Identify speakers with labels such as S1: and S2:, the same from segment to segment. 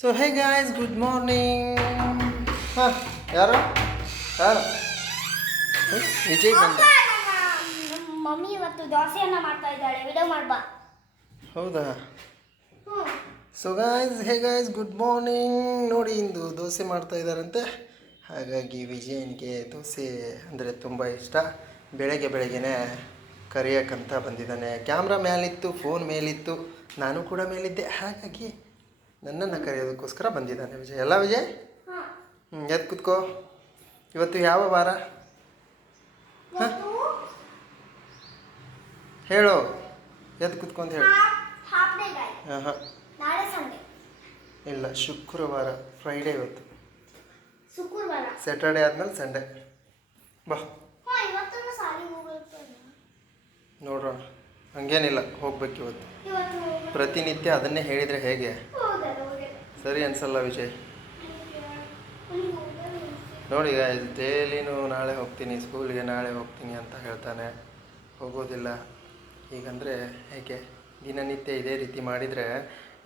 S1: So hey guys good morning ಹಾಂ ಯಾರು? ಯಾರು? ವಿಜಯ್ ಬಂದ.
S2: ಮಮ್ಮಿ ಇವತ್ತು ದೋಸೆಯನ್ನ ಮಾಡ್ತಾ ಇದ್ದಾಳೆ. ವಿಡಿಯೋ ಮಾಡ್ಬಾ.
S1: ಹೌದಾ? So guys hey guys good morning ನೋಡಿ ಇಂದು ದೋಸೆ ಮಾಡ್ತಾ ಇದ್ದಾರಂತೆ. ಹಾಗಾಗಿ ವಿಜಯನ್ಗೆ ದೋಸೆ ಅಂದರೆ ತುಂಬ ಇಷ್ಟ. ಬೆಳಗ್ಗೆ ಬೆಳಗ್ಗೆನೆ ಕರೆಯೋಕ್ಕಂತ ಬಂದಿದ್ದಾನೆ. ಕ್ಯಾಮ್ರಾ ಮೇಲಿತ್ತು ಫೋನ್ ಮೇಲಿತ್ತು. ನಾನು ಕೂಡ ಮೇಲಿದ್ದೆ. ಹಾಗಾಗಿ ನನ್ನನ್ನು ಕರೆಯೋದಕ್ಕೋಸ್ಕರ ಬಂದಿದ್ದಾನೆ ವಿಜಯ್. ಎಲ್ಲ ವಿಜಯ್? ಹ್ಞೂ ಎದ್ದು ಕೂತ್ಕೋ. ಇವತ್ತು ಯಾವ ವಾರ?
S2: ಹಾಂ?
S1: ಹೇಳು. ಎದ್ದು ಕೂತ್ಕೊಂಡು ಅಂತ ಹೇಳು. ಹಾಂ ಹಾಂ. ಇಲ್ಲ ಶುಕ್ರವಾರ ಫ್ರೈಡೇ ಇವತ್ತು. ಸ್ಯಾಟರ್ಡೆ ಆದಮೇಲೆ ಸಂಡೇ ಬಾ. ನೋಡೋಣ. ಹಂಗೇನಿಲ್ಲ ಹೋಗ್ಬೇಕು ಇವತ್ತು. ಪ್ರತಿನಿತ್ಯ ಅದನ್ನೇ ಹೇಳಿದರೆ ಹೇಗೆ? ಸರಿ ಅನ್ಸಲ್ಲ ವಿಜಯ್.
S2: ನೋಡಿ.
S1: ನೋಡಿ ಡೈಲಿನೂ ನಾಳೆ ಹೋಗ್ತೀನಿ ಸ್ಕೂಲ್ಗೆ ನಾಳೆ ಹೋಗ್ತೀನಿ ಅಂತ ಹೇಳ್ತಾನೆ. ಹೋಗೋದಿಲ್ಲ. ಹೀಗಂದರೆ ಏಕೆ? ದಿನನಿತ್ಯ ಇದೇ ರೀತಿ ಮಾಡಿದರೆ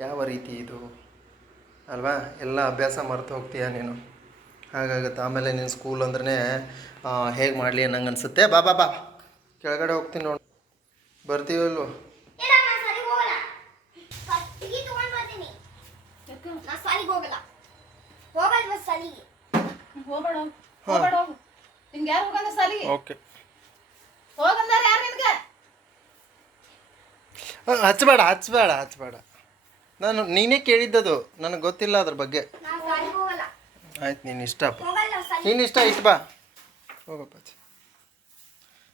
S1: ಯಾವ ರೀತಿ ಇದು? ಅಲ್ವಾ? ಎಲ್ಲ ಅಭ್ಯಾಸ ಮರೆತು ಹೋಗ್ತೀಯ ನೀನು? ಹಾಗಾಗುತ್ತೆ. ಆಮೇಲೆ ನೀನು ಸ್ಕೂಲ್ ಅಂದ್ರೆ ಹೇಗೆ ಮಾಡಲಿ ಅನ್ನಂಗೆ ಅನಿಸುತ್ತೆ? ಬಾ ಬಾ ಬಾ. ಕೆಳಗಡೆ ಹೋಗ್ತೀನಿ ನೋಡಿ. ಬರ್ತೀವಲ್ವ
S2: ಇಲ್ಲ ನಾನು ಸಾಲಿಗೆ ಹೋಗಲ್ಲ ಕಟ್ಟಿಗೆ ತಗೊಂಡ್ ಬರ್ತೀನಿ ನಾ ಸಾಲಿಗೆ ಹೋಗಲ್ಲ. ಹೋಗಲ್ಲ ಇವತ್ತು ಸಾಲಿಗೆ?
S3: ಹೋಗ್ಬೇಡ ಹೋಗ್ಬೇಡ ಹೋಗು. ನಿನ್ಗೆ ಯಾರು ಹೋಗಂದ ಸಾಲಿಗೆ?
S1: ಓಕೆ.
S3: ಹೋಗಂದಾರ ಯಾರು ನಿನ್ಗೆ?
S1: ಹಚ್ಚಬೇಡ ಹಚ್ಚಬೇಡ ಹಚ್ಚಬೇಡ ನಾನು ನೀನೇ ಕೇಳಿದ್ದದು ನನಗೆ ಗೊತ್ತಿಲ್ಲ ಅದ್ರ ಬಗ್ಗೆ.
S2: ನಾ ಸಾಲಿಗೆ ಹೋಗಲ್ಲ.
S1: ಆಯ್ತು ನೀನು ಇಷ್ಟಪ್ಪ
S2: ಹೋಗಲ್ಲ ಸಾಲಿಗೆ.
S1: ನೀನು ಇಷ್ಟ ಆಯ್ತು ಬಾ. ಹೋಗಪ್ಪ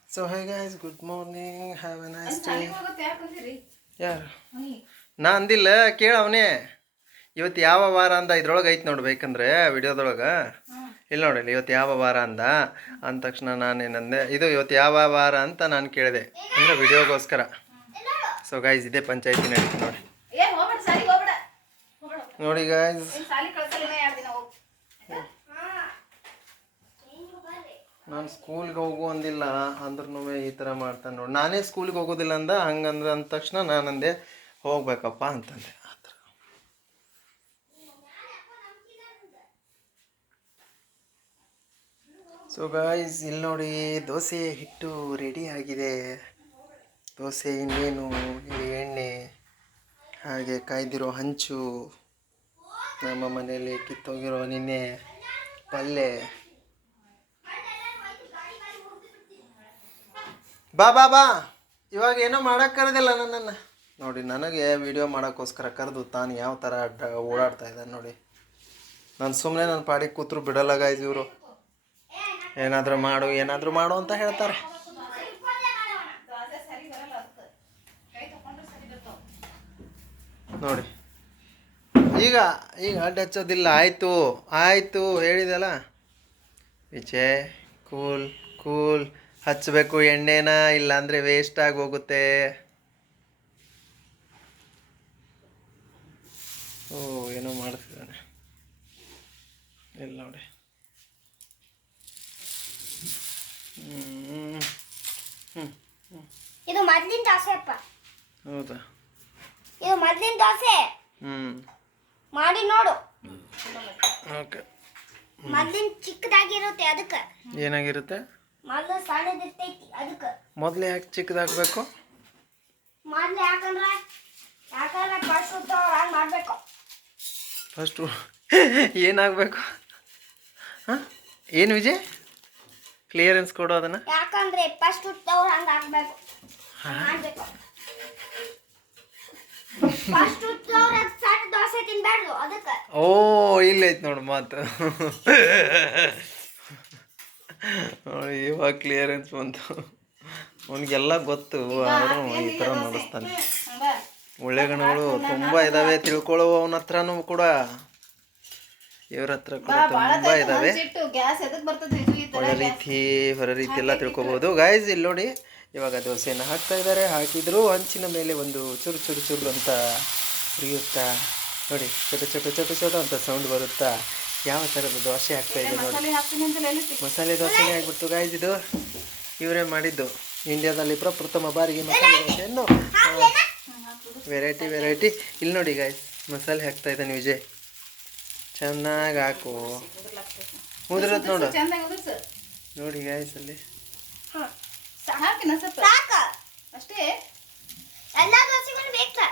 S1: so hi guys good morning have a nice day
S3: ಸಾಲಿಗೆ ಹೋಗುತ್ತೆ ಯಾಕೆ
S1: ಯಾರು?
S3: ನಾನು
S1: ನಾ ಅಂದಿಲ್ಲ ಕೇಳ ಅವನೇ. ಇವತ್ತು ಯಾವ ವಾರ ಅಂದ? ಇದ್ರೊಳಗೆ ಐತೆ ನೋಡಿ ಬೇಕಂದ್ರೆ ವಿಡಿಯೋದೊಳಗೆ. ಇಲ್ಲಿ ನೋಡಿಲ್ಲ ಇವತ್ತು ಯಾವ ವಾರ ಅಂದ? ಅಂದ ತಕ್ಷಣ ನಾನೇನಂದೆ ಇದು ಇವತ್ತು ಯಾವ ವಾರ ಅಂತ ನಾನು ಕೇಳಿದೆ. ಅಂದರೆ ವಿಡಿಯೋಗೋಸ್ಕರ. ಸೊ ಗಾಯ್ಸ್ ಇದೇ ಪಂಚಾಯತಿ ನಡೀತು ನೋಡಿ. ನೋಡಿ ಗಾಯ್ಸ್
S3: ನಾನು
S1: ಸ್ಕೂಲ್ಗೆ ಹೋಗು ಅಂದಿಲ್ಲ ಅಂದ್ರೂ ಈ ಥರ ಮಾಡ್ತಾನೆ ನೋಡಿ. ನಾನೇ ಸ್ಕೂಲ್ಗೆ ಹೋಗೋದಿಲ್ಲ ಅಂದ ಹಂಗಂದ್ರೆ ಅಂದ ತಕ್ಷಣ ನಾನಂದೆ ಹೋಗ್ಬೇಕಪ್ಪ ಅಂತಂದೆ. ಸೊ ಗಾಯ್ಸ್ ಇಲ್ಲಿ ನೋಡಿ ದೋಸೆ ಹಿಟ್ಟು ರೆಡಿ ಆಗಿದೆ. ದೋಸೆ ಇನ್ನೇನು ಎಣ್ಣೆ, ಹಾಗೆ ಕಾಯ್ದಿರೋ ಹಂಚು, ನಮ್ಮ ಮನೆಯಲ್ಲಿ ಕಿತ್ತೋಗಿರೋ ನಿನ್ನೆ ಪಲ್ಯ ಬಾ ಬಾ ಬಾ. ಇವಾಗ ಏನೋ ಮಾಡಕ್ಕೆ ಕರೆದಿಲ್ಲ ನನ್ನನ್ನು. ನೋಡಿ, ನನಗೆ ವಿಡಿಯೋ ಮಾಡೋಕ್ಕೋಸ್ಕರ ಕರೆದು ತಾನು ಯಾವ ಥರ ಓಡಾಡ್ತಾ ಇದ್ದಾನೆ ನೋಡಿ. ನಾನು ಸುಮ್ಮನೆ ನನ್ನ ಪಾಡಿಗೆ ಕೂತರು ಬಿಡಲ್ಲ ಗಾಯ್ಸ್ ಇವರು. ಏನಾದರೂ ಮಾಡು ಏನಾದರೂ ಮಾಡು ಅಂತ ಹೇಳ್ತಾರೆ. ನೋಡಿ. ಈಗ ಈಗ ಅಡ್ಡ ಹಚ್ಚೋದಿಲ್ಲ. ಆಯಿತು ಆಯಿತು, ಹೇಳಿದಲ್ಲ? Vijay, cool cool. ಹಚ್ಚಬೇಕು ಎಣ್ಣೆನ, ಇಲ್ಲಾಂದರೆ ವೇಸ್ಟ್ ಆಗಿ ಹೋಗುತ್ತೆ. ಓ, ಏನೋ ಮಾಡ್ತಿದ್ದಾನೆ. ಇಲ್ಲ ನೋಡಿ ಹ್ಮ್. ಹ್ಮ್
S2: ಇದು ಮೊದ್ಲಿನ ದೋಸೆ ಅಪ್ಪ.
S1: ಹೌದಾ?
S2: ಇದು ಮೊದ್ಲಿನ ದೋಸೆ.
S1: ಹ್ಮ್.
S2: ಮಾಡಿ ನೋಡು.
S1: ಓಕೆ.
S2: ಮೊದ್ಲಿನ ಚಿಕ್ಕದಾಗಿರುತ್ತೆ ಅದಕ್ಕೆ.
S1: ಏನಾಗಿರುತ್ತೆ?
S2: ಮೊದ್ಲು ಸಣ್ಣದಿರ್ತೈತಿ ಅದಕ್ಕೆ.
S1: ಮೊದಲು ಯಾಕೆ ಚಿಕ್ಕದಾಗಬೇಕು?
S2: ಮೊದ್ಲು ಯಾಕಂದ್ರೆ ಯಾಕಂದ್ರೆ ಫಸ್ಟ್ ಹುಟ್ಟೋರು ಹಂಗೆ ಮಾಡಬೇಕು.
S1: ಫಸ್ಟು ಏನಾಗಬೇಕು? ಹಾಂ? ಏನು ವಿಜಯ್? ಕ್ಲಿಯರೆನ್ಸ್ ಕೊಡು ಅದನ್ನು.
S2: ಯಾಕಂದ್ರೆ ಫಸ್ಟ್ ಹುಟ್ಟೋರು ಹಂಗೆ ಆಗ್ಬೇಕು.
S1: ಓ ಇಲ್ಲೈತೆ ನೋಡು ಮಾತು. ನೋಡಿ, ಇವಾಗ ಕ್ಲಿಯರೆನ್ಸ್ ಬಂತು. ಅವನಿಗೆಲ್ಲ ಗೊತ್ತು ಆದರೂ ಈ ಥರ ನಡೆಸ್ತಾನೆ ಒಳ್ಳೆ ಗಣಗಳು ತುಂಬ ಇದ್ದಾವೆ ತಿಳ್ಕೊಳ್ಳೋ ಅವನ ಹತ್ರನೂ ಕೂಡ. ಇವ್ರ ಹತ್ರ ಕೂಡ ತುಂಬ ಇದ್ದಾವೆ ಒಳ್ಳೆ ರೀತಿ ಹೊರ ರೀತಿ ಎಲ್ಲ ತಿಳ್ಕೊಬೋದು. ಗಾಯ್ಸ್ ಇಲ್ಲಿ ನೋಡಿ ಇವಾಗ ದೋಸೆಯನ್ನು ಹಾಕ್ತಾ ಇದ್ದಾರೆ. ಹಾಕಿದರೂ ಹಂಚಿನ ಮೇಲೆ ಒಂದು ಚುರು ಚುರು ಚುರು ಅಂತ ಉರಿಯುತ್ತಾ? ನೋಡಿ ಚೊಟ ಚೊಟ ಚೊಟ ಚೊಟ ಅಂತ ಸೌಂಡ್ ಬರುತ್ತಾ? ಯಾವ ಥರದ ದೋಸೆ ಆಗ್ತಾ ಇದೆ ನೋಡಿ.
S3: ಮಸಾಲೆ
S1: ದೋಸೆನೇ ಆಗ್ಬಿಡ್ತು ಗಾಯ್ಸ್ ಇದು. ಇವರೇ ಮಾಡಿದ್ದು. ಇಂಡಿಯಾದಲ್ಲಿ ಪ್ರಪ್ರಥಮ ಬಾರಿಗೆ ಮಸಾಲೆ ದೋಸೆಯನ್ನು. ವೆರೈಟಿ ವೆರೈಟಿ ಇಲ್ಲಿ ನೋಡಿ ಗಾಯ್ಸ್ ಮಸಾಲೆ ಹಾಕ್ತಾ ಇದ್ದಾನೆ ವಿಜಯ್. ಚೆನ್ನಾಗಿ ಹಾಕು. ಉದುರತ್ ನೋಡು. ನೋಡಿ ಗಾಯ್ಸ್ ಅಲ್ಲಿ.
S2: ಹಾ.
S3: ಹಾಕಿನ ಸ್ವಲ್ಪ
S2: ಸಾಕ.
S3: ಅಷ್ಟೇ?
S2: ಎಲ್ಲ ದೋಸೆಗಳು ಬೇಕಾ?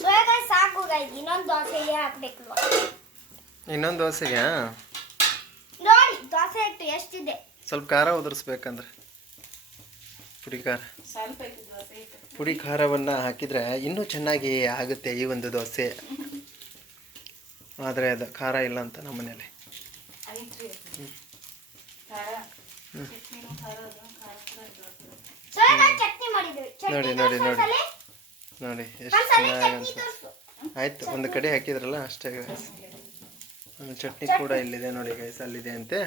S2: ಸೋಯಾಗಾಯಿ ಸಾಕು ಗೈಸ್ ಇನ್ನೊಂದು ದೋಸೆ ಹಾಕಬೇಕು.
S1: ಇನ್ನೊಂದು ದೋಸೆಗೆ?
S2: ನೋಡಿ ದೋಸೆ ಹಿಟ್ಟು ಎಷ್ಟಿದೆ?
S1: ಸ್ವಲ್ಪ ಖಾರ ಉದುರಿಸ್ಬೇಕಂದ್ರೆ. ಪುಡಿ ಖಾರ. ಪುಡಿ ಖಾರವನ್ನು ಹಾಕಿದರೆ ಇನ್ನೂ ಚೆನ್ನಾಗಿ ಆಗುತ್ತೆ ಈ ಒಂದು ದೋಸೆ. ಆದರೆ ಅದು ಖಾರ ಇಲ್ಲ ಅಂತ ನಮ್ಮ ಮನೇಲಿ
S3: ಐತ್ರಿ ಅದು. ಖಾರ ಚಟ್ನಿನೂ ಖಾರ ಅದು, ಖಾರ ಖಾರ ಇರ್ತದೆ.
S2: ಚಟ್ನಿ ಮಾಡಿದ್ವಿ
S1: ನೋಡಿ, ನೋಡಿ, ನೋಡಿ. ನೋಡಿ ಎಷ್ಟು ಚೆನ್ನಾಗಿ ಆಯ್ತು ಒಂದು ಕಡೆ ಹಾಕಿದ್ರಲ್ಲ ಅಷ್ಟೇ. ಚಟ್ನಿ ಕೂಡ ಇಲ್ಲಿದೆ ನೋಡಿ ಗೈಸ್ ಅಲ್ಲಿದೆ ಅಂತೆ.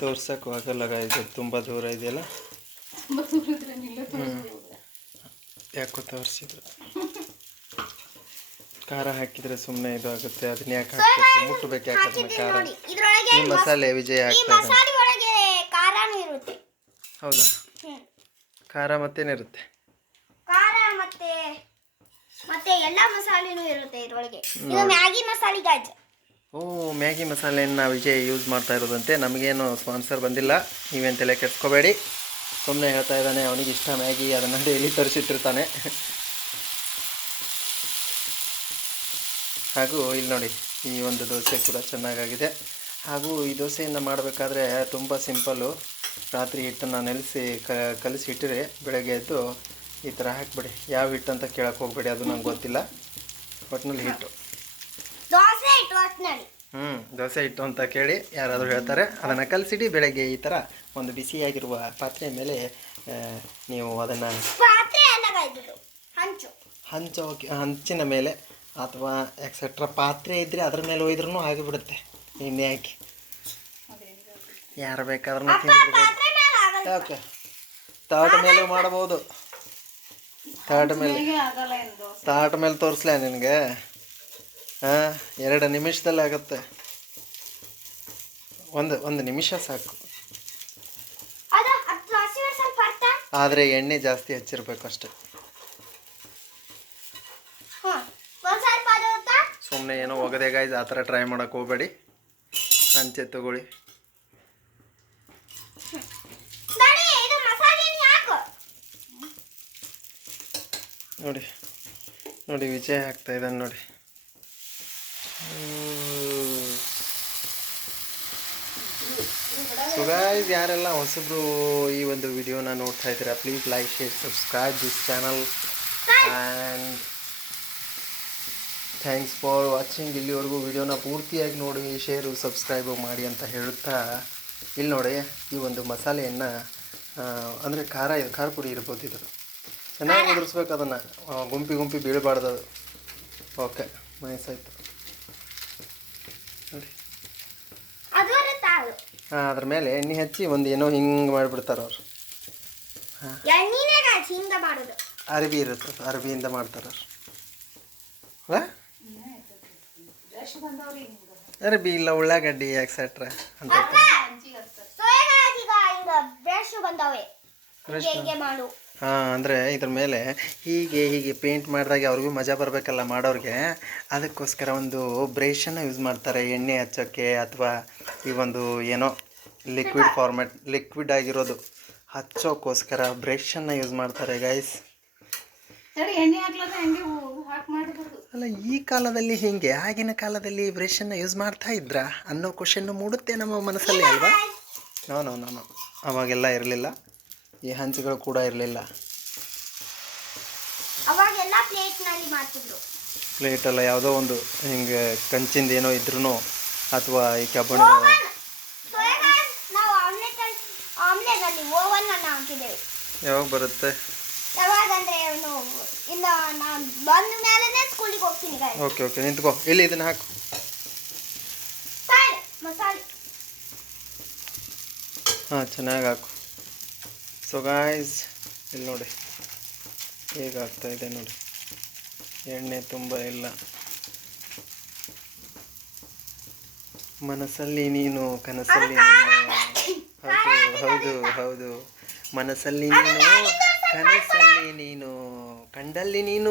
S1: ತೋರ್ಸಕ್ಕೆ ಹೋಗಲ್ಲ ಗೈಸ್ ತುಂಬ ದೂರ ಇದೆಯಲ್ಲ? ಯಾಕೋ ತೋರಿಸಿದ್ರು. ಖಾರ ಹಾಕಿದ್ರೆ ಸುಮ್ಮನೆ ಇದು ಆಗುತ್ತೆ ಅದನ್ನ ಯಾಕೆ ಹಾಕ್ಬೇಕು? ಮುಟ್ಟಬೇಕು ಯಾಕೆ ಅದನ್ನ ಖಾರ? ಈ ಮಸಾಲೆ ವಿಜಯ ಇದೆ.
S2: ಮಸಾಲೆ ಒಳಗೆ ಖಾರನೂ ಇರುತ್ತೆ.
S1: ಹೌದಾ? ಖಾರ ಮತ್ತೇನಿರುತ್ತೆ
S2: ಖಾರ ಮತ್ತೆ ಮತ್ತೆ ಎಲ್ಲಾ ಮಸಾಲೆನೂ ಇರುತ್ತೆ ಇದ್ರೊಳಗೆ. ಇದು ಮ್ಯಾಗಿ ಮಸಾಲೆ ಗಾಜ್.
S1: ಓ ಮ್ಯಾಗಿ ಮಸಾಲೆಯನ್ನು ವಿಜಯ್ ಯೂಸ್ ಮಾಡ್ತಾ ಇರೋದಂತೆ. ನಮಗೇನು ಸ್ಪಾನ್ಸರ್ ಬಂದಿಲ್ಲ. ನೀವೇನು ತಲೆ ಕೆಟ್ಕೋಬೇಡಿ ಸುಮ್ಮನೆ ಹೇಳ್ತಾ ಇದ್ದಾನೆ ಅವನಿಗೆ ಇಷ್ಟ ಮ್ಯಾಗಿ ಅದನ್ನು ಡೈಲಿ ತರಿಸಿಟ್ಟಿರ್ತಾನೆ. ಹಾಗೂ ಇಲ್ಲಿ ನೋಡಿ ಈ ಒಂದು ದೋಸೆ ಕೂಡ ಚೆನ್ನಾಗಾಗಿದೆ. ಹಾಗೂ ಈ ದೋಸೆಯನ್ನು ಮಾಡಬೇಕಾದ್ರೆ ತುಂಬ ಸಿಂಪಲ್ಲು. ರಾತ್ರಿ ಹಿಟ್ಟನ್ನು ನೆಲೆಸಿ ಕ ಕಲಿಸಿ ಇಟ್ಟರೆ ಬೆಳಗ್ಗೆ ಎದ್ದು ಈ ಥರ ಹಾಕ್ಬಿಡಿ. ಯಾವ ಹಿಟ್ಟು ಅಂತ ಕೇಳಕ್ಕೆ ಹೋಗ್ಬೇಡಿ ಅದು ನಂಗೆ ಗೊತ್ತಿಲ್ಲ. ಒಟ್ಟಿನಲ್ಲಿ ಹಿಟ್ಟು.
S2: ದೋಸೆ
S1: ಹ್ಞೂ ದೋಸೆ ಹಿಟ್ಟು ಅಂತ ಕೇಳಿ ಯಾರಾದರೂ ಹೇಳ್ತಾರೆ ಅದನ್ನು ಕಲಸಿಡಿ. ಬೆಳಗ್ಗೆ ಈ ಥರ ಒಂದು ಬಿಸಿಯಾಗಿರುವ ಪಾತ್ರೆ ಮೇಲೆ ನೀವು ಅದನ್ನು
S2: ಹಂಚು.
S1: ಹಂಚೋ ಹಂಚಿನ ಮೇಲೆ ಅಥವಾ ಎಕ್ಸೆಟ್ರಾ ಪಾತ್ರೆ ಇದ್ರೆ ಅದ್ರ ಮೇಲೆ ಒಯ್ದ್ರೂ ಆಗಿಬಿಡುತ್ತೆ ಎಣ್ಣೆ ಹಾಕಿ. ಯಾರು ಬೇಕಾದ್ರೂ ಓಕೆ ತಾಟ ಮೇಲೆ ಮಾಡ್ಬೋದು. ತಾಟ ಮೇಲೆ. ತಾಟ ಮೇಲೆ ತೋರಿಸ್ಲಾ ನಿನಗೆ. ಹಾಂ ಎರಡು ನಿಮಿಷದಲ್ಲಿ ಆಗುತ್ತೆ. ಒಂದು ಒಂದು ನಿಮಿಷ ಸಾಕು. ಆದರೆ ಎಣ್ಣೆ ಜಾಸ್ತಿ ಹಚ್ಚಿರ್ಬೇಕು ಅಷ್ಟೆ
S2: ಹ್ಞೂ ಒಂದು ಸ್ವಲ್ಪ ಅದು ಗೊತ್ತಾ?
S1: ಸುಮ್ಮನೆ ಏನೋ ಒಗದೆ ಗಾಯ್ಸ್ ಆ ಥರ ಟ್ರೈ ಮಾಡೋಕೆ ಹೋಗಬೇಡಿ. ಹಂಚೆ ತಗೊಳ್ಳಿ.
S2: ನೋಡಿ
S1: ನೋಡಿ ವಿಜಯ್ ಆಗ್ತಾ ಇದ್ದಾನೆ ನೋಡಿ. ಸುಗಾಯ್ಸ್ ಯಾರೆಲ್ಲ ಹೊಸಬ್ರು ಈ ಒಂದು ವಿಡಿಯೋನ ನೋಡ್ತಾ ಇದ್ದೀರಾ please like share subscribe this channel and thanks for watching ಇಲ್ಲಿವರೆಗೂ ವಿಡಿಯೋನ ಪೂರ್ತಿಯಾಗಿ ನೋಡಿ ಶೇರು ಸಬ್ಸ್ಕ್ರೈಬು ಮಾಡಿ ಅಂತ ಹೇಳುತ್ತಾ ಇಲ್ಲಿ ನೋಡಿ ಈ ಒಂದು ಮಸಾಲೆಯನ್ನು ಅಂದರೆ ಖಾರ ಇದು ಖಾರ ಪುಡಿ ಇರ್ಬೋದು ಇದು. ಚೆನ್ನಾಗಿ ಉದುರಿಸ್ಬೇಕು ಅದನ್ನು. ಗುಂಪಿ ಗುಂಪಿ ಬೀಳಬಾರ್ದು ಅದು. ಓಕೆ ನೈಸ್ ಆಯಿತು. ನೋಡಿ. ಹಾಂ ಅದ್ರ ಮೇಲೆ ಎಣ್ಣೆ ಹಚ್ಚಿ ಒಂದು ಏನೋ ಹಿಂಗೆ ಮಾಡಿಬಿಡ್ತಾರೆ ಅವರು.
S2: ಹಾಂ.
S1: ಅರ್ಬಿ ಇರುತ್ತೆ ಅರಬಿಯಿಂದ ಮಾಡ್ತಾರೆ ಅವ್ರು. ಹಾಂ ಅರ್ಬಿ ಇಲ್ಲ ಉಳ್ಳಾಗಡ್ಡಿ ಎಕ್ಸೆಟ್ರಾ ಅಂತ ಹಾಂ ಅಂದರೆ ಇದ್ರ ಮೇಲೆ ಹೀಗೆ ಹೀಗೆ ಪೇಂಟ್ ಮಾಡಿದಾಗ ಅವ್ರಿಗೂ ಮಜಾ ಬರಬೇಕಲ್ಲ ಮಾಡೋರಿಗೆ. ಅದಕ್ಕೋಸ್ಕರ ಒಂದು ಬ್ರೇಷನ್ನು ಯೂಸ್ ಮಾಡ್ತಾರೆ ಎಣ್ಣೆ ಹಚ್ಚೋಕ್ಕೆ ಅಥವಾ ಈ ಒಂದು ಏನೋ ಲಿಕ್ವಿಡ್ ಫಾರ್ಮೆಟ್ ಲಿಕ್ವಿಡ್ ಆಗಿರೋದು. ಹಚ್ಚೋಕ್ಕೋಸ್ಕರ ಬ್ರಷನ್ನು ಯೂಸ್ ಮಾಡ್ತಾರೆ ಗೈಸ್
S3: ಎಣ್ಣೆ ಹಾಕಿ
S1: ಅಲ್ಲ ಈ ಕಾಲದಲ್ಲಿ ಹೀಗೆ? ಆಗಿನ ಕಾಲದಲ್ಲಿ ಬ್ರಷನ್ನು ಯೂಸ್ ಮಾಡ್ತಾ ಇದ್ರಾ? ಅನ್ನೋ ಕ್ವಶನ್ನು ಮೂಡುತ್ತೆ ನಮ್ಮ ಮನಸ್ಸಲ್ಲಿ ಅಲ್ವಾ? ನೋ ನೋ ನೋ ನೋ ಅವಾಗೆಲ್ಲ ಇರಲಿಲ್ಲ. ಈ ಹಂಚುಗಳು ಕೂಡ ಇರಲಿಲ್ಲ.
S2: ಮಾಡ್ತಿದ್ರು.
S1: ಪ್ಲೇಟಲ್ಲ ಯಾವುದೋ ಒಂದು ಹಿಂಗೆ ಕಂಚಿಂದ ಏನೋ ಇದ್ರೂ ಅಥವಾ ಈ ಕಬ್ಬಣ
S2: ಯಾವಾಗ ಸೋಯಾಗಾಯಿ
S1: ಯಾವಾಗ
S2: ಅವನು ಇನ್ನ ನಾನು ಬಂದ ಮೇಲೆನೇ ಸ್ಕೂಲಿಗೆ ಹೋಗ್ತೀನಿ ಗಾಯ
S1: ಓಕೆ ಓಕೆ ನಿಂತ್ಕೋ. ಇಲ್ಲಿ ಇದನ್ನ ಹಾಕು.
S2: ಸೈಡ್ ಮಸಾಲೆ.
S1: ಹಾಂ ಚೆನ್ನಾಗಿ ಹಾಕು. ಸೊ ಗಾಯ್ಸ್ ಇಲ್ಲಿ ನೋಡಿ. ಹೇಗಾಗ್ತಾ ಇದೆ ನೋಡಿ. ಎಣ್ಣೆ ತುಂಬ ಇಲ್ಲ. ಮನಸ್ಸಲ್ಲಿ ನೀನು ಕನಸಲ್ಲಿ ನೀನು. ಹೌದು ಹೌದು ಹೌದು. ಮನಸ್ಸಲ್ಲಿ ನೀನು ಕನಸಲ್ಲಿ ನೀನು ಕಂಡಲ್ಲಿ ನೀನು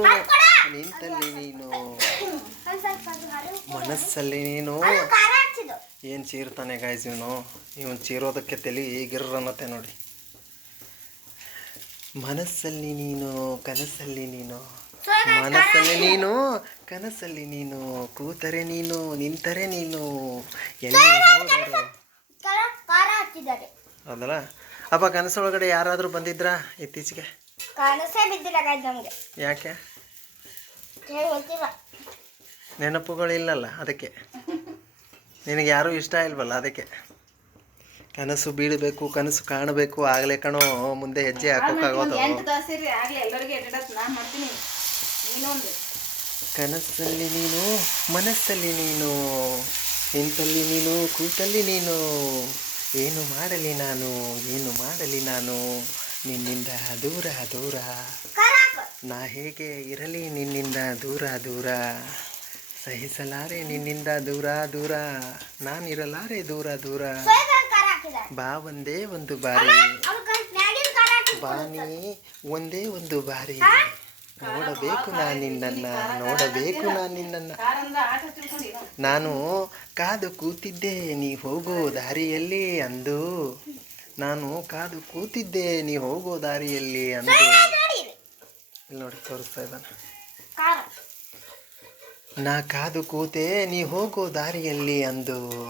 S1: ನಿಂತಲ್ಲಿ ನೀನು ಮನಸ್ಸಲ್ಲಿ ನೀನು. ಏನು ಚೀರ್ತಾನೆ ಗಾಯ್ಸ್ ಇವನು? ಇವನು ಚೀರೋದಕ್ಕೆ ತಲೆ ಹೇಗಿರ್ರನ್ನತ್ತೆ ನೋಡಿ. ಮನಸ್ಸಲ್ಲಿ ನೀನು ಕನಸಲ್ಲಿ ನೀನು. ಮನಸ್ಸಲ್ಲಿ ನೀನು ಕನಸಲ್ಲಿ ನೀನು ಕೂತರೆ ನೀನು ನಿಂತರೆ ನೀನು. ಎಲ್ಲಿ ಹೋದರು ಅದಲ್ಲ ಅಪ್ಪ ಕನಸೊಳಗಡೆ ಯಾರಾದರೂ ಬಂದಿದ್ರಾ ಇತ್ತೀಚೆಗೆ?
S2: ಕನಸೇ ಬಿದ್ದಿಲ್ಲ guys ನಮ್ಗೆ.
S1: ಯಾಕೆ?
S2: ಗೊತ್ತಿಲ್ಲ
S1: ನೆನಪುಗಳಿಲ್ಲಲ್ಲ ಅದಕ್ಕೆ. ನಿನಗೆ ಯಾರೂ ಇಷ್ಟ ಇಲ್ವಲ್ಲ ಅದಕ್ಕೆ. ಕನಸು ಬೀಳಬೇಕು ಕನಸು ಕಾಣಬೇಕು ಆಗಲೇ ಕಣೋ ಮುಂದೆ ಹೆಜ್ಜೆ ಹಾಕೋಕ್ಕಾಗೋದು ಕನಸಲ್ಲಿ ನೀನು ಮನಸ್ಸಲ್ಲಿ ನೀನು ನಿಂತಲ್ಲಿ ನೀನು ಕೂತಲ್ಲಿ ನೀನು. ಏನು ಮಾಡಲಿ ನಾನು ಏನು ಮಾಡಲಿ ನಾನು? ನಿನ್ನಿಂದ ದೂರ ದೂರ. ನಾ ಹೇಗೆ ಇರಲಿ ನಿನ್ನಿಂದ ದೂರ ದೂರ? ಸಹಿಸಲಾರೆ ನಿನ್ನಿಂದ ದೂರ ದೂರ. ನಾನಿರಲಾರೆ ದೂರ ದೂರ. ಬಾ ಒಂದೇ ಒಂದು ಬಾರಿ. ಬಾನಿ ಒಂದೇ ಒಂದು ಬಾರಿ. ನೋಡಬೇಕು ನಾನು ನಿನ್ನನ್ನ ನೋಡಬೇಕು ನಾನು ನಿನ್ನನ್ನ. ನಾನು ಕಾದು ಕೂತಿದ್ದೆ ನೀ ಹೋಗೋ ದಾರಿಯಲ್ಲಿ ಅಂದು. ನಾನು ಕಾದು ಕೂತಿದ್ದೆ ನೀ ಹೋಗೋ ದಾರಿಯಲ್ಲಿ ಅಂದು.
S2: ನೋಡಿ
S1: ಇಲ್ಲಿ ನೋಡಿ ತೋರಿಸ್ತಾ ಇದ್ದಾನೆ. ನಾ ಕಾದು ಕೂತೆ ನೀ ಹೋಗೋ ದಾರಿಯಲ್ಲಿ ಅಂದು.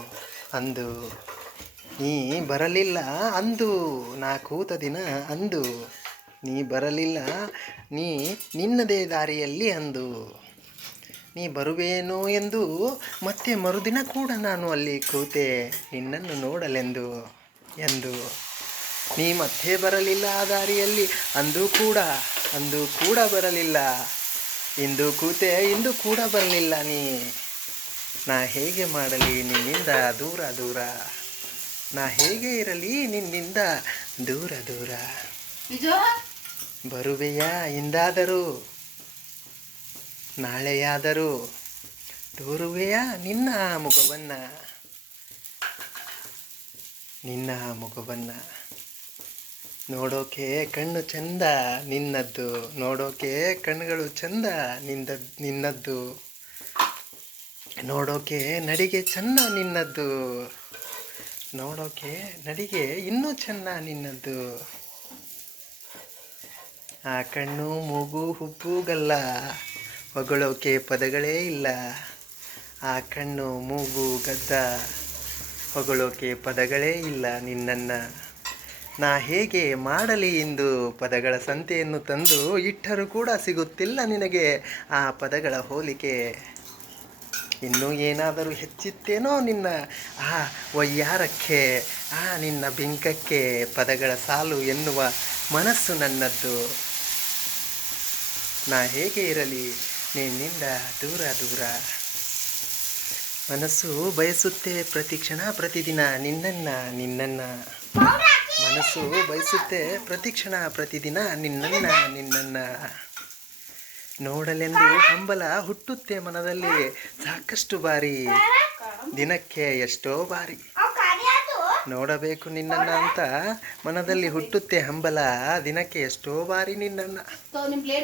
S1: ಅಂದು. ನೀ ಬರಲಿಲ್ಲ ಅಂದು. ನಾ ಕೂತ ದಿನ ಅಂದು. ನೀ ಬರಲಿಲ್ಲ, ನೀ ನಿನ್ನದೇ ದಾರಿಯಲ್ಲಿ ಅಂದು. ನೀ ಬರುವೇನೋ ಎಂದು ಮತ್ತೆ ಮರುದಿನ ಕೂಡ ನಾನು ಅಲ್ಲಿ ಕೂತೆ, ನಿನ್ನನ್ನು ನೋಡಲೆಂದು ಎಂದು. ನೀ ಮತ್ತೆ ಬರಲಿಲ್ಲ ಆ ದಾರಿಯಲ್ಲಿ, ಅಂದು ಕೂಡ ಅಂದು ಕೂಡ ಬರಲಿಲ್ಲ. ಇಂದು ಕೂತೆ, ಇಂದು ಕೂಡ ಬರಲಿಲ್ಲ ನೀ. ನಾ ಹೇಗೆ ಮಾಡಲಿ ನಿನ್ನಿಂದ ದೂರ ದೂರ. ನಾ ಹೇಗೆ ಇರಲಿ ನಿನ್ನಿಂದ ದೂರ ದೂರ.
S3: ನಿಜ
S1: ಬರುವೆಯಾ ಇಂದಾದರೂ? ನಾಳೆಯಾದರೂ ತೋರುವೆಯಾ ನಿನ್ನ ಮುಖವನ್ನ? ನಿನ್ನ ಮುಖವನ್ನ ನೋಡೋಕೆ ಕಣ್ಣು ಚಂದ ನಿನ್ನದ್ದು, ನೋಡೋಕೆ ಕಣ್ಣುಗಳು ಚಂದ ನಿಂದ, ನಿನ್ನದ್ದು. ನೋಡೋಕೆ ನಡಿಗೆ ಚೆನ್ನ ನಿನ್ನದ್ದು. ನೋಡೋಕೆ ನಡಿಗೆ ಇನ್ನೂ ಚೆನ್ನ ನಿನ್ನದ್ದು. ಆ ಕಣ್ಣು, ಮೂಗು ಹುಬ್ಬುಗಲ್ಲ ಹೊಗಳೋಕೆ ಪದಗಳೇ ಇಲ್ಲ. ಆ ಕಣ್ಣು, ಮೂಗು, ಗದ್ದ ಹೊಗಳೋಕೆ ಪದಗಳೇ ಇಲ್ಲ ನಿನ್ನನ್ನು. ನಾ ಹೇಗೆ ಮಾಡಲಿ ಎಂದು ಪದಗಳ ಸಂತೆಯನ್ನು ತಂದು ಇಟ್ಟರೂ ಕೂಡ ಸಿಗುತ್ತಿಲ್ಲ ನಿನಗೆ ಆ ಪದಗಳ ಹೋಲಿಕೆ. ಇನ್ನೂ ಏನಾದರೂ ಹೆಚ್ಚಿತ್ತೇನೋ ನಿನ್ನ ಆ ವಯ್ಯಾರಕ್ಕೆ, ಆ ನಿನ್ನ ಬಿಂಕಕ್ಕೆ ಪದಗಳ ಸಾಲು ಎನ್ನುವ ಮನಸ್ಸು ನನ್ನದ್ದು. ನಾ ಹೇಗೆ ಇರಲಿ, ನಿನ್ನಿಂದ ದೂರ ದೂರ. ಮನಸ್ಸು ಬಯಸುತ್ತೆ ಪ್ರತಿ ಕ್ಷಣ ಪ್ರತಿದಿನ ನಿನ್ನನ್ನ ನಿನ್ನನ್ನ. ಮನಸ್ಸು ಬಯಸುತ್ತೆ ಪ್ರತಿ ಕ್ಷಣ ಪ್ರತಿದಿನ ನಿನ್ನನ್ನ ನಿನ್ನನ್ನ. ನೋಡಲೆಂದು ಹಂಬಲ ಹುಟ್ಟುತ್ತೆ ಮನದಲ್ಲಿ ಸಾಕಷ್ಟು ಬಾರಿ. ದಿನಕ್ಕೆ ಎಷ್ಟೋ ಬಾರಿ. ನೋಡಬೇಕು ನಿನ್ನನ್ನ ಅಂತ ಮನದಲ್ಲಿ ಹುಟ್ಟುತ್ತೆ ಹಂಬಲ. ದಿನಕ್ಕೆ ಎಷ್ಟೋ ಬಾರಿ ನಿನ್ನನ್ನ.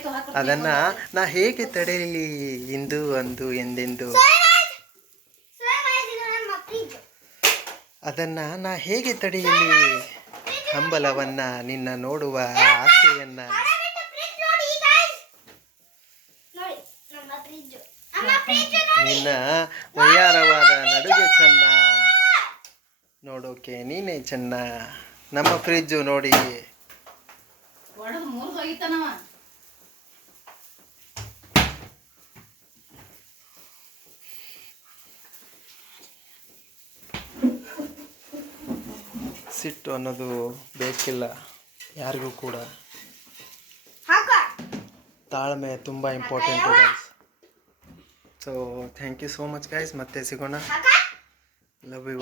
S3: ಹಾಕು
S1: ಅದನ್ನ ನಾ ಹೇಗೆ ತಡೆಯಲಿ ಇಂದು ಅಂದು ಎಂದೆಂದು? ಅದನ್ನ ನಾ ಹೇಗೆ ತಡೆಯಲಿ ಹಂಬಲವನ್ನ ನಿನ್ನ ನೋಡುವ ಆಸೆಯನ್ನ. ನಿನ್ನ ವಯ್ಯಾರವಾದ ನಡುಗೆ ಚೆನ್ನ ನೋಡೋಕೆ ನೀನೇ ಚೆನ್ನ. ನಮ್ಮ ಫ್ರಿಜ್ಜು ನೋಡಿ. ಸಿಟ್ಟು ಅನ್ನೋದು ಬೇಕಿಲ್ಲ ಯಾರಿಗೂ ಕೂಡ. ತಾಳ್ಮೆ ತುಂಬ important guys so thank you so much guys ಮತ್ತೆ ಸಿಗೋಣ. ಲವ್ ಯು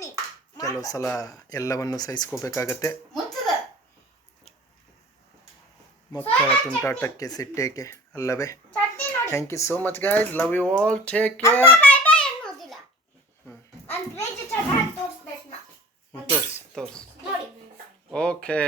S2: ನೀ.
S1: ಕೆಲವು ಸಲ ಎಲ್ಲವನ್ನು ಸಹಿಸ್ಕೋಬೇಕಾಗತ್ತೆ. ಮಕ್ಕಳ ತುಂಟಾಟಕ್ಕೆ ಸಿಟ್ಟೇಕೆ ಅಲ್ಲವೇ? Thank you so much guys love you all take care ತೋರ್ಸ್ ತೋರ್ಸ್. ಓಕೆ